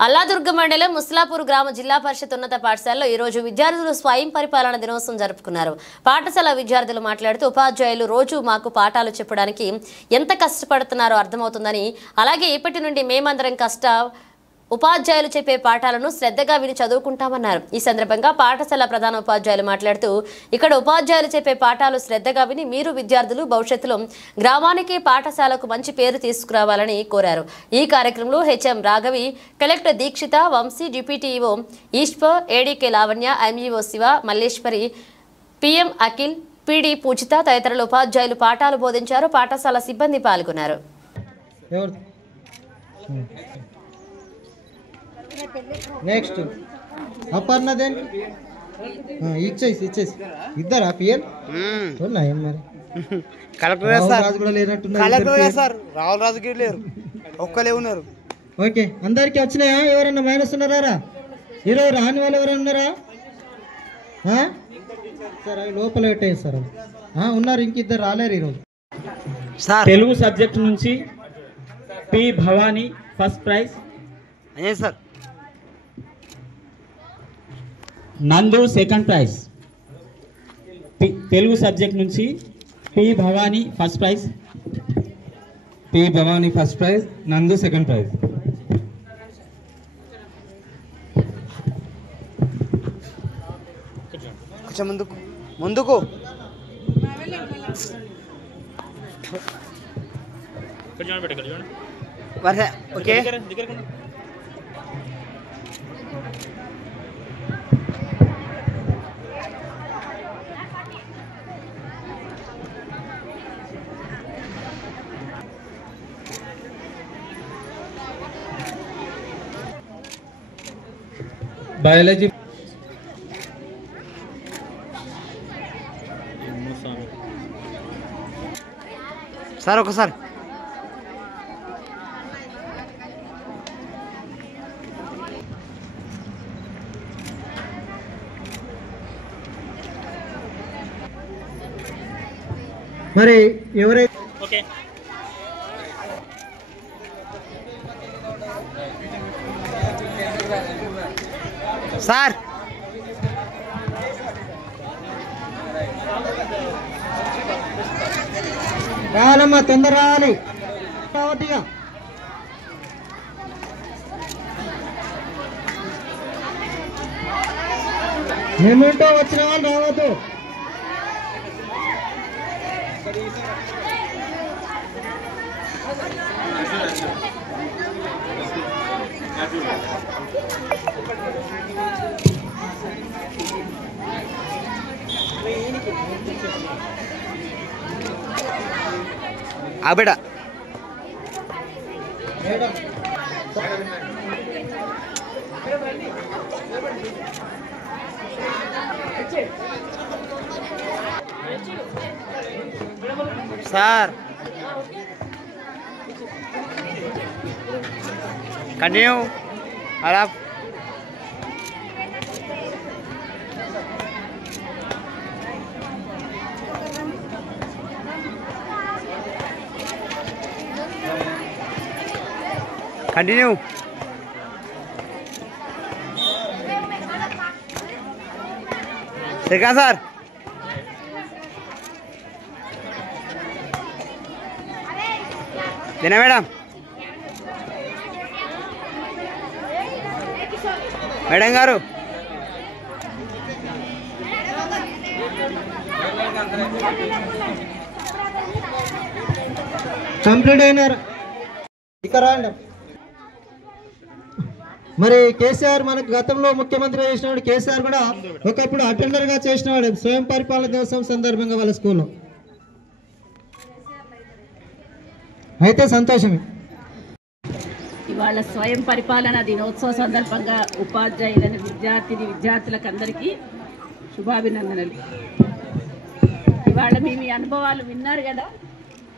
అల్లాదుర్గ మండలం ముస్లాపూర్ గ్రామ జిల్లా పరిషత్ ఉన్నత పాఠశాలలో ఈ రోజు విద్యార్థులు స్వయం పరిపాలన దినోత్సవం జరుపుకున్నారు. పాఠశాల విద్యార్థులు మాట్లాడుతూ ఉపాధ్యాయులు రోజు మాకు పాఠాలు చెప్పడానికి ఎంత కష్టపడుతున్నారో అర్థమవుతుందని, అలాగే ఇప్పటి నుండి మేమందరం ఉపాధ్యాయులు చెప్పే పాఠాలను శ్రద్ధగా విని చదువుకుంటామన్నారు. ఈ సందర్భంగా పాఠశాల ప్రధాన ఉపాధ్యాయులు మాట్లాడుతూ ఇక్కడ ఉపాధ్యాయులు చెప్పే పాఠాలు శ్రద్ధగా విని మీరు విద్యార్థులు భవిష్యత్తులో గ్రామానికి పాఠశాలకు మంచి పేరు తీసుకురావాలని కోరారు. ఈ కార్యక్రమంలో HM Raghavi, collector Dikshitha, Vamshi, deputy EO Eshwar, ADK Lavanya, MEO Shiva, Malleswari, PM Akhil, PD Pujitha తదితరులు ఉపాధ్యాయులు పాఠాలు బోధించారు. పాఠశాల సిబ్బంది పాల్గొన్నారు. నెక్స్ట్ అపర్ణ దేని ఇచ్చేసి ఇద్దరా పిఎల్ ఉన్నాయా మరి రాహుల్ రాజుకి లేరు, ఒక్కలే ఉన్నారు. ఓకే, అందరికి వచ్చినాయా? ఎవరన్నా మైనస్ ఉన్నారా? ఈరోజు రాని వాళ్ళు ఎవరైనా ఉన్నారా? సార్ అవి లోపల పెట్టేస్తారు. ఉన్నారు, ఇంకిద్దరు రాలేరు ఈరోజు. తెలుగు సబ్జెక్ట్ నుంచి P Bhavani first prize, sir నందు సెకండ్ ప్రైజ్. తెలుగు సబ్జెక్ట్ నుంచి పి భవానీ ఫస్ట్ ప్రైజ్, నందు సెకండ్ ప్రైజ్. కొంచెం ముందుకు ఓకే. బయాలజీ సార్ ఒకసారి మరి ఎవరైతే సార్ రావాలమ్మా, తొందర రావాలి. రావద్దుగా మేమేంటో వచ్చిన వాళ్ళు రావద్దు. ఆబిడ సార్ కంటిన్యూ అలా కంటిన్యూ. శ్రీకాంత్ సార్ దిన మేడం గారు కంప్లీట్ అయినారు. ఇక రాండి. మరి కేసీఆర్ మనకు గతంలో ముఖ్యమంత్రి చేసినవాడు. కేసీఆర్ కూడా ఒకప్పుడు అటెండర్ గా చేసినవాడు స్వయం పరిపాలన దినోత్సవం సందర్భంగా వాళ్ళ స్కూల్లో. అయితే సంతోషమే. ఇవాళ స్వయం పరిపాలన దినోత్సవ సందర్భంగా ఉపాధ్యాయులను విద్యార్థులకు అందరికీ శుభాభినందనలు. ఇవాళ మీ అనుభవాలు విన్నారు కదా.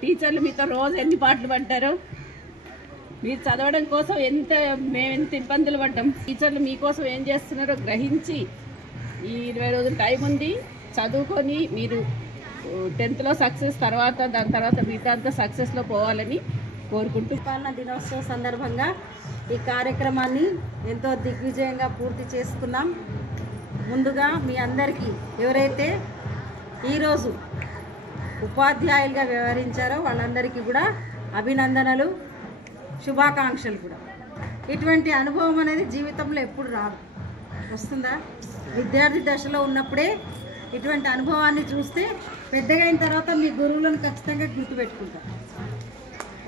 టీచర్లు మీతో రోజు ఎన్ని పాటలు పడ్డారు, మీరు చదవడం కోసం మేము ఎంత ఇబ్బందులు పడ్డాం. టీచర్లు మీకోసం ఏం చేస్తున్నారో గ్రహించి ఈ 20 రోజులు టైం ఉంది, చదువుకొని మీరు 10th లో సక్సెస్ దాని తర్వాత మిగతా అంతా సక్సెస్లో పోవాలని కోరుకుంటూ పాలన దినోత్సవం సందర్భంగా ఈ కార్యక్రమాన్ని ఎంతో దిగ్విజయంగా పూర్తి చేసుకున్నాం. ముందుగా మీ అందరికీ ఎవరైతే ఈరోజు ఉపాధ్యాయులుగా వ్యవహరించారో వాళ్ళందరికీ కూడా అభినందనలు, శుభాకాంక్షలు కూడా. ఇటువంటి అనుభవం అనేది జీవితంలో ఎప్పుడు రాదు, వస్తుందా? విద్యార్థి దశలో ఉన్నప్పుడే ఇటువంటి అనుభవాన్ని చూస్తే పెద్దగా అయిన తర్వాత మీ గురువులను ఖచ్చితంగా గుర్తుపెట్టుకుంటారు.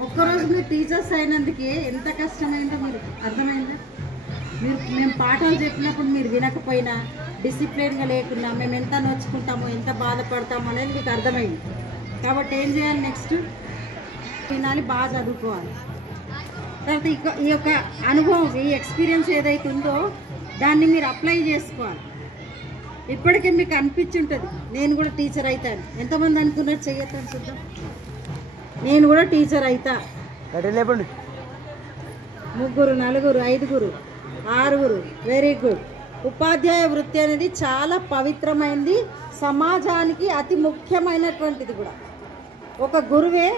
ఒక్కరోజు మీరు టీచర్స్ అయినందుకే ఎంత కష్టమైందో మీరు అర్థమైందా? మేము పాఠాలు చెప్పినప్పుడు మీరు వినకపోయినా, డిసిప్లిన్గా లేకున్నా మేము ఎంత నొచ్చుకుంటామో, ఎంత బాధపడతామో అనేది మీకు అర్థమైంది. కాబట్టి ఏం చేయాలి? నెక్స్ట్ వినాలి, బాగా చదువుకోవాలి. తర్వాత ఈ యొక్క అనుభవం, ఈ ఎక్స్పీరియన్స్ ఏదైతే ఉందో దాన్ని మీరు అప్లై చేసుకోవాలి. ఇప్పటికే మీకు అనిపించుంటుంది నేను కూడా టీచర్ అవుతాను. ఎంతమంది అనుకున్నారు? చెయ్యొద్దని చూద్దాం. నేను కూడా టీచర్ అవుతా. 3, 4, 5, 6. Very good. ఉపాధ్యాయ వృత్తి అనేది చాలా పవిత్రమైనది, సమాజానికి అతి ముఖ్యమైనటువంటిది కూడా. ఒక గురువే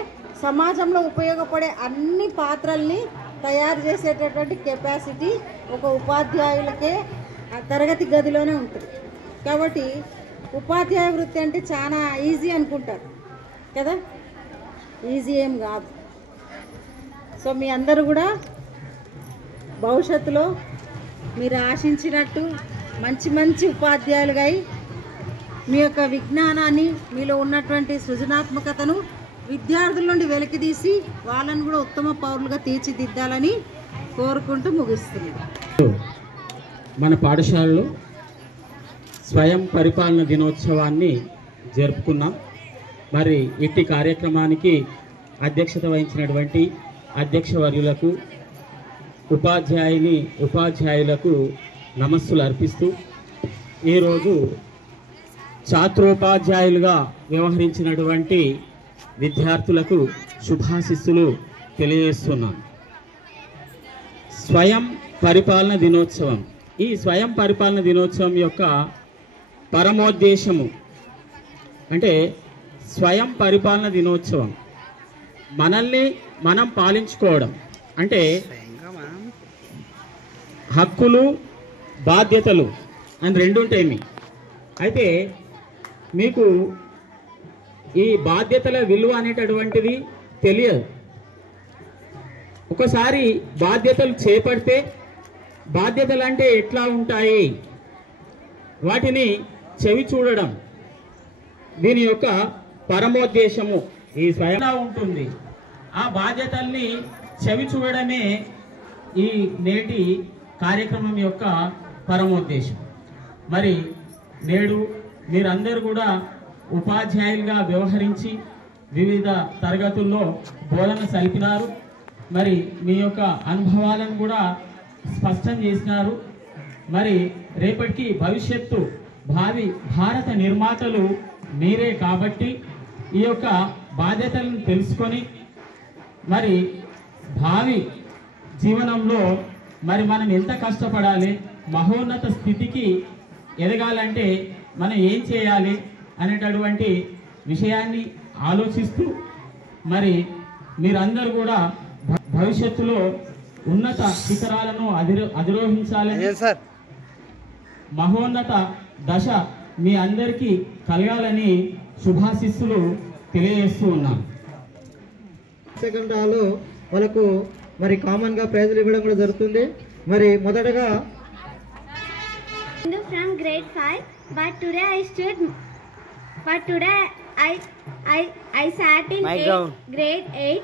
సమాజంలో ఉపయోగపడే అన్ని పాత్రల్ని తయారు చేసేటటువంటి కెపాసిటీ ఒక ఉపాధ్యాయులకే తరగతి గదిలోనే ఉంటుంది. కాబట్టి ఉపాధ్యాయ వృత్తి అంటే చాలా ఈజీ అనుకుంటారు కదా, ఈజీ ఏం కాదు. సో మీ అందరూ కూడా భవిష్యత్తులో మీరు ఆశించినట్టు మంచి మంచి ఉపాధ్యాయులుగా అయి మీ యొక్క విజ్ఞానాన్ని, మీలో ఉన్నటువంటి సృజనాత్మకతను విద్యార్థుల నుండి వెలికితీసి వాళ్ళని కూడా ఉత్తమ పౌరులుగా తీర్చిదిద్దాలని కోరుకుంటూ ముగిస్తున్నాను. మన పాఠశాలలో స్వయం పరిపాలన దినోత్సవాన్ని జరుపుకున్నాం. మరి ఇట్టి కార్యక్రమానికి అధ్యక్షత వహించినటువంటి అధ్యక్షవర్యులకు, ఉపాధ్యాయులకు నమస్సులు అర్పిస్తూ ఈరోజు ఛాత్రోపాధ్యాయులుగా వ్యవహరించినటువంటి విద్యార్థులకు శుభాశిస్సులు తెలియజేస్తున్నాం. స్వయం పరిపాలన దినోత్సవం, ఈ స్వయం పరిపాలన దినోత్సవం యొక్క పరమోద్దేశము అంటే స్వయం పరిపాలన దినోత్సవం మనల్ని మనం పాలించుకోవడం అంటే హక్కులు బాధ్యతలు అని రెండు ఉంటాయి. అయితే మీకు ఈ బాధ్యతల విలువ అనేటటువంటిది తెలియదు. ఒకసారి బాధ్యతలు చేపడితే బాధ్యతలు అంటే ఎట్లా ఉంటాయి వాటిని చెవి చూడడం దీని యొక్క పరమోద్దేశము. ఈ స్వయం ఉంటుంది, ఆ బాధ్యతల్ని చెవి చూడడమే ఈ నేటి కార్యక్రమం యొక్క పరమోద్దేశం. మరి నేడు మీరందరూ కూడా ఉపాధ్యాయులుగా వ్యవహరించి వివిధ తరగతుల్లో బోధన సలిపినారు. మరి మీ యొక్క అనుభవాలను కూడా స్పష్టం చేసినారు. మరి రేపటికి భవిష్యత్తు భావి భారత నిర్మాతలు మీరే కాబట్టి ఈ యొక్క బాధ్యతలను తెలుసుకొని మరి భావి జీవనంలో మరి మనం ఎంత కష్టపడాలి, మహోన్నత స్థితికి ఎదగాలంటే మనం ఏం చేయాలి అనేటటువంటి విషయాన్ని ఆలోచిస్తూ మరి మీరందరూ కూడా భవిష్యత్తులో ఉన్నత శిఖరాలను అధిరోహించాలని, మహోన్నత దశ మీ అందరికీ కలగాలని శుభాశిస్సులు తెలియజేస్తూ ఉన్నాను. సెకండ్ హాలో వాళ్ళకు మరి కామన్గా ప్రైజులు ఇవ్వడం కూడా జరుగుతుంది. మరి మొదటగా from grade 5, but today I sat in grade 8.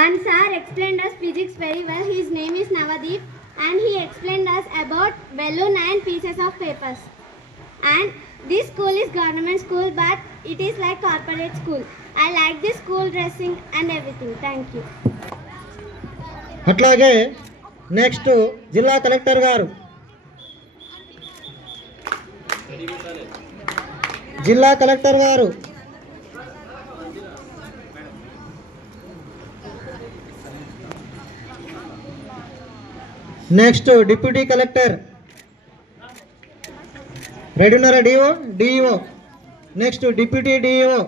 One sir explained us physics very well. His name is Navadeep and he explained us about balloon and pieces of papers. And this school is government school, but it is like corporate school. I like this school dressing and everything. Thank you. అట్లాగే next జిల్లా collector గారు, జిల్లా collector గారు next deputy collector ready ఉన్నారా? DEO next deputy DEO,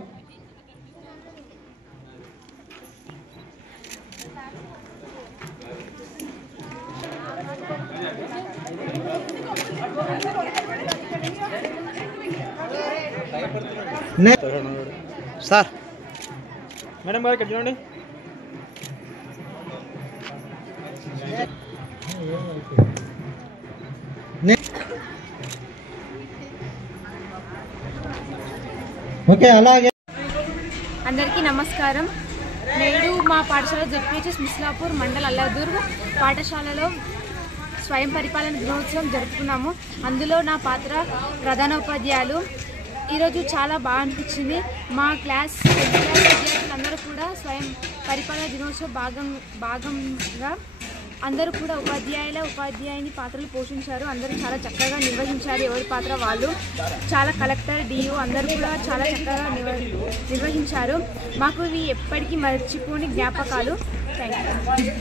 sir madam గారు ఇక్కడ చూడండి. Okay, అలాగే అందరికీ నమస్కారం. నేడు మా పాఠశాల జెడ్పీహెచ్ఎస్ ముస్లాపూర్ మండల్ అల్లాదుర్గ్ పాఠశాలలో స్వయం పరిపాలన దినోత్సవం జరుపుకున్నాము. అందులో నా పాత్ర ప్రధానోపాధ్యాయులు. ఈరోజు చాలా బాగా అనిపించింది. మా క్లాస్ విద్యార్థులందరూ కూడా స్వయం పరిపాలన దినోత్సవం భాగంగా అందరూ కూడా ఉపాధ్యాయుని పాత్రలు పోషించారు. అందరూ చాలా చక్కగా నిర్వహించారు. ఎవరి పాత్ర వాళ్ళు. చాలా కలెక్టర్, డిఓ అందరూ కూడా చాలా చక్కగా నిర్వహించారు. మాకు ఇవి ఎప్పటికీ మర్చిపోని జ్ఞాపకాలు. Thank you.